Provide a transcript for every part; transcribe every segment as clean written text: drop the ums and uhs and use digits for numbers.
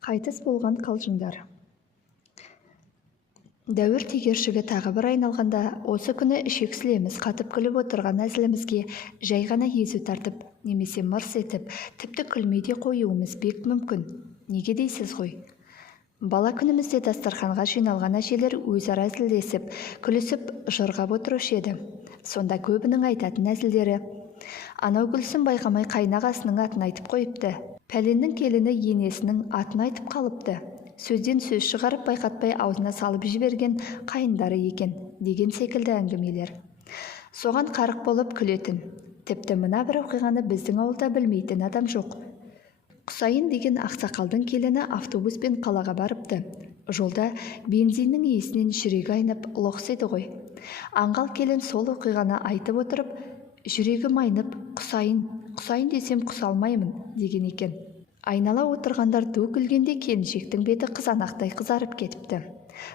Қайтыс болған қалжыңдар. Дәуір тегершігі тағы бір айналғанда, осы күні ішек-сілеміз қатып күліп отырған әзілімізге жай ғана езу тартып, немесе мырс етіп, тіпті күлмей де қоюымыз бек мүмкін. Неге дейсіз ғой? Бала күнімізде дастарханға жиналған әжелер өзара әзілдесіп, күлісіп, жырғап отырушы еді. Сонда көбінің айтатын әзілдері: анау Гүлсім байқамай қайнағасының атын айтып қойыпты, пәленнің келіні енесінің атын айтып қалыпты, сөзден сөз шығарып байқатпай аузына салып жіберген қайындары екен, деген секілді әңгімелер. Соған қарық болып күлетін. Тіпті мына бір оқиғаны біздің ауылда білмейтін адам жоқ. Құсайын деген ақсақалдың келіні автобуспен қалаға барыпты. Жолда бензиннің иісінен жүрегі айнып лоқсиды ғой. Аңғал келін сол оқиғаны айтып отырып, жүрегім айнып, Құсайын десем құсалмаймын деген екен. Айнала отырғандар ду күлгенде келіншектің беті қызанақтай қызарып кетіпті.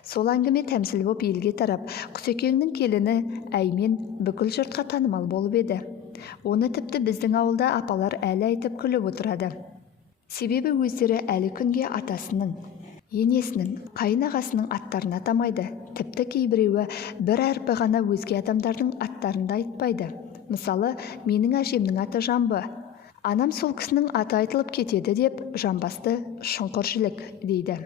Сол әңгіме тәмсіл боп елге тарап, Құсекеңнің келіні Әймен бүкіл жұртқа танымал болып еді. Оны тіпті біздің ауылда апалар әлі айтып күліп отырады. Себебі өздері әлі күнге атасының, енесінің, қайынағасының аттарын атамайды. Тіпті кейбіреуі бір әрпі ғана өзге адамдардың аттарын да айтпайды. Мысалы, менің әжемнің аты Жамбы. Анам сол кісінің аты айтылып кетеді деп, Жамбасты Шұңқыр Жілік дейді.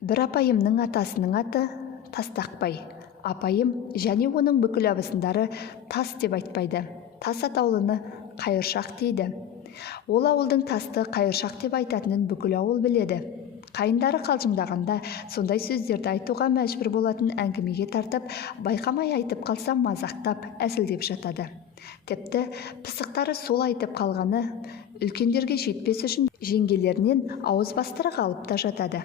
Бір апайымның атасының аты Тастақбай. Апайым және оның бүкіл абысындары Тас деп айтпайды. Тас атаулыны Қайыршақ дейді. Ол ауылдың Тасты Қайыршақ деп айтатынын бүкіл ауыл біледі. Қайындары қалжыңдағанда сондай сөздерді айтуға мәжбүр болатын әңгімеге тартып, байқамай айтып қалса мазақтап, әзілдеп жатады. Тіпті пысықтары сол айтып қалғаны үлкендерге жетпес үшін жеңгелерінен ауыз бастырақ алып та жатады.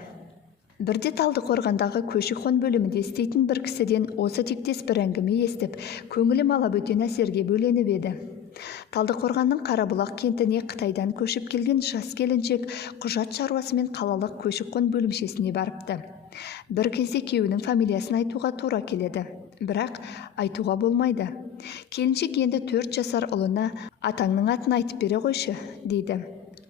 Бірде Талдықорғандағы көші-қон бөлімінде істейтін бір кісіден осы тектес бір әңгіме естіп, көңілім алабөтен әсерге бөленіп еді. Талдықорғанның Қарабұлақ кентіне Қытайдан көшіп келген жас келіншек құжат шаруасымен қалалық көші-қон бөлімшесіне барыпты. Бір кезде күйеуінің фамилиясын айтуға тура келеді, бірақ айтуға болмайды. Келіншек енді 4 жасар ұлына атаңның атын айтып бере қойшы дейді.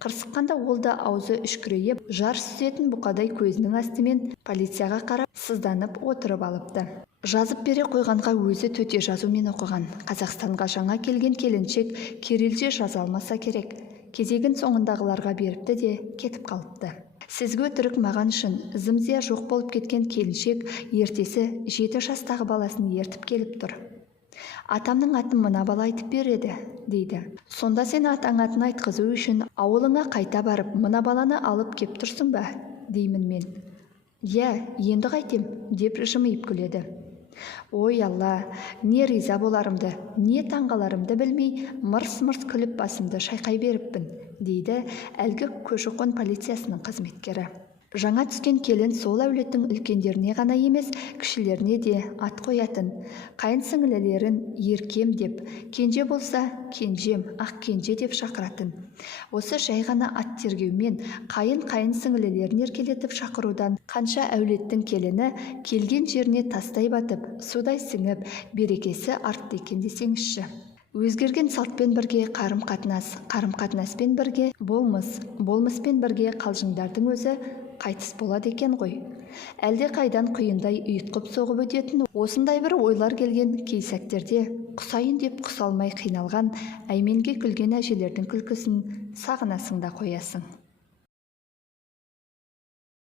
Қырсыққанда ол да аузы үшкірейіп, жар сүзетін бұқадай көзінің астымен полицияға қарап сызданып отырып алыпты. Жазып бере қойғанға өзі төте жазумен оқыған. Қазақстанға жаңа келген келіншек кирилше жаза алмаса керек. Кезегін соңындағыларға беріпті де кетіп қалыпты. Сізге өтірік, маған шын. Зымзия жоқ болып кеткен келіншек ертесі 7 жастағы баласын ертіп келіп тұр. Атамның атын мына бала айтып береді, дейді. Сонда сен атаң атын айтқызу үшін ауылыңа қайта барып, мына баланы алып кеп тұрсың ба, деймін мен. Иә, енді қайтем, деп жымиып күледі. Ой Алла, не риза боларымды, не таңғаларымды білмей, мырс-мырс күліп басымды шайқай беріппін, дейді әлгі көші-қон полициясының қызметкері. Жаңа түскен келін сол әулеттің үлкендеріне ғана емес, кішілеріне де ат қоятын. Қайын сіңлілерін Еркем деп, кенже болса Кенжем, Ақ Кенже деп шақыратын. Осы жай ғана ат тергеумен қайын сіңлілерін еркелетіп шақырудан қанша әулеттің келіні келген жеріне тастай батып, судай сіңіп, берекесі артты екен десеңізші. Өзгерген салтпен бірге қарым-қатынас, қарым-қатынаспен бірге болмыс, болмыспен бірге қалжыңдардың өзі қайтыс болады екен ғой. Әлде қайдан құйындай ұйытқып соғып өтетін осындай бір ойлар келген кей сәттерде Құсайын деп құсалмай қиналған Әйменге күлген әжелердің күлкісін сағынасың да қоясың.